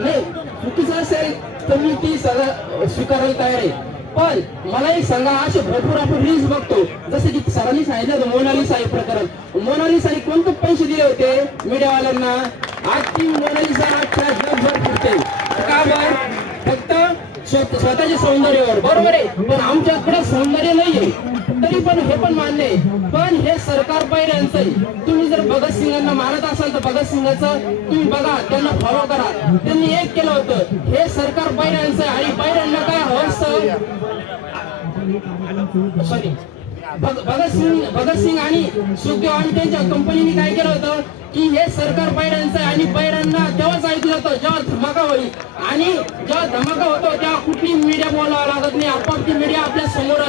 नाही चुकीचं असेल तर मी ती सगळं स्वीकारायला तयार आहे. पण मला एक सांगा असे भरपूर आपण रील्स बघतो. जसं की सरांनी सांगितलं होतं मोनालिसा हे प्रकरण. मोनालिसाने कोणते पैसे दिले होते मीडियावाल्यांना? आज ती मोनालिसा जगभर फिरते. का बर? फक्त स्वतःच्या सौंदर्यावर. बरोबर आहे. पण आमच्याकडे सौंदर्य नाहीये. तरी पण हे पण मान्य आहे. पण हे सरकार यांचं भगतसिंगांना मानत असाल तर भगतसिंगाचं तुम्ही बघा त्यांना फॉलो करा. त्यांनी एक केलं होतं हे सरकार यांचं आहे आणि बैरांना काय हवं सॉरी भगतसिंग भगतसिंग आणि सुखदेव आणि त्यांच्या कंपनीने काय केलं होतं? की हे सरकार पैरांचं आहे आणि बैरांना तेव्हाच ऐकलं होतं जेव्हा धमाका होईल. आणि जेव्हा धमाका होतो तेव्हा कुठली मीडिया बोलावा लागत नाही. आपोआप ती मीडिया आपल्यासमोर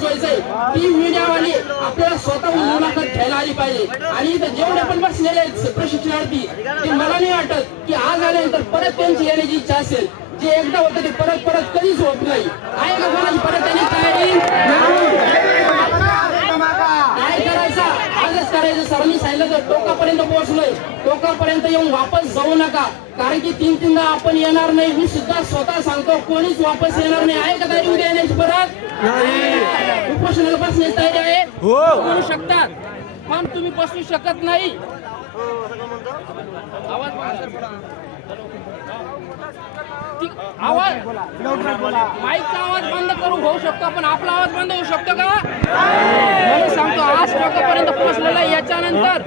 मीडियावाल्यांना पोहोचवायचा ती मीडियावाली आपल्याला स्वतःहून मुलाखत घ्यायला आली पाहिजे. आणि इथं जेवढे पण बसलेले प्रशिक्षणार्थी ते मला नाही वाटत की आज आल्यानंतर परत त्यांची येण्याची इच्छा असेल. जे एकदा होतं ते परत परत कधीच होत नाही. आहे का कोणाची परत त्यांनी तयारी काय करायचं? आजच करायचं. सरांनी सांगितलं तर टोकापर्यंत पोहोचलोय. टोकापर्यंत येऊन वापस जाऊ नका. कारण की तीन तीनदा आपण येणार नाही. मी सुद्धा स्वतः सांगतो कोणीच वापस येणार नाही. आहे का तरी उद्या येण्याची परत? उपोषणाला बसण्याची तयारी आहे म्हणू शकतात. पण तुम्ही बसू शकत नाही. आवाज आवाज माईकचा आवाज बंद करू होऊ शकतो पण आपला आवाज बंद होऊ शकतो का? म्हणून सांगतो आज टोकापर्यंत पोहोचलेला. याच्यानंतर.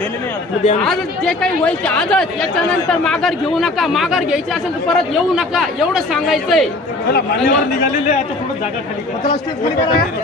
आज जे काही व्हायचे आजच याच्यानंतर माघार घेऊ नका माघार घ्यायची असेल तर परत येऊ नका एवढं सांगायचंय. निघालेले